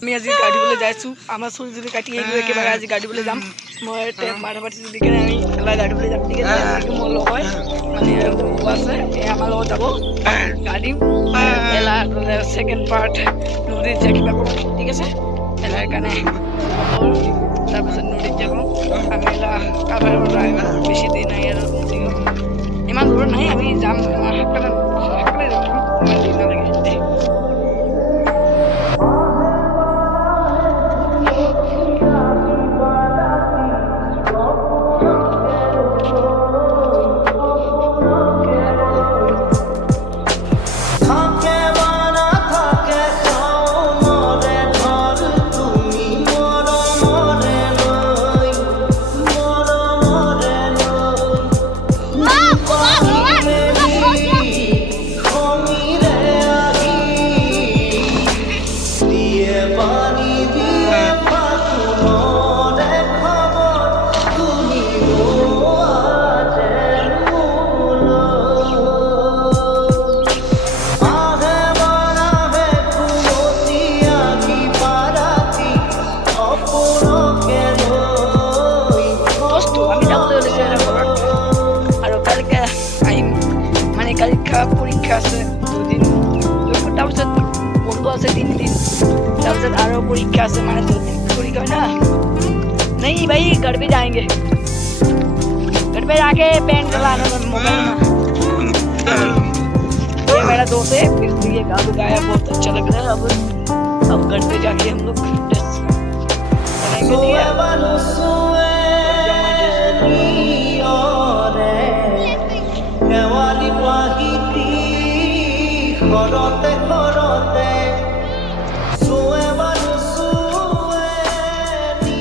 আমি আজি গা ধুবলৈ যাইছোঁ আমাৰ চুলি যদি কাটি আহিলোঁ একেবাৰে আজি গা ধুবলৈ যাম মই মাথা পাতি যদি কেনে আমি এবাৰ গা ধুবলৈ যাম ঠিক আছে মোৰ লগ হয় মানে আছে এই আমাৰ লগত যাব গা দিম এলা ছেকেণ্ড পাৰ্ট নদীত যা কিবা কৰোঁ ঠিক আছে এলাৰ কাৰণে তাৰপিছত নদীত যাব আমি এলা কাৰোবাৰ বেছি দিন নাই আৰু ইমান দূৰত নাই আমি যাম সোনকালে যাম ইমান দিন নালাগে পৰীক্ষা আছে দুদিন তাৰপিছত বন্ধ আছে তিনিদিন তাৰপিছত আৰু পৰীক্ষা আছে মানে দুদিন পৰীক্ষা হয় না नहीं भाई घर पे जाएंगे घर पे जाके पेन चलाना मोबाइल में ये मेरा दोस्त है फिर ये गा गाया बहुत अच्छा लग रहा है अब घर पे जाके हम लोग Korote korote suwe manu suwe ni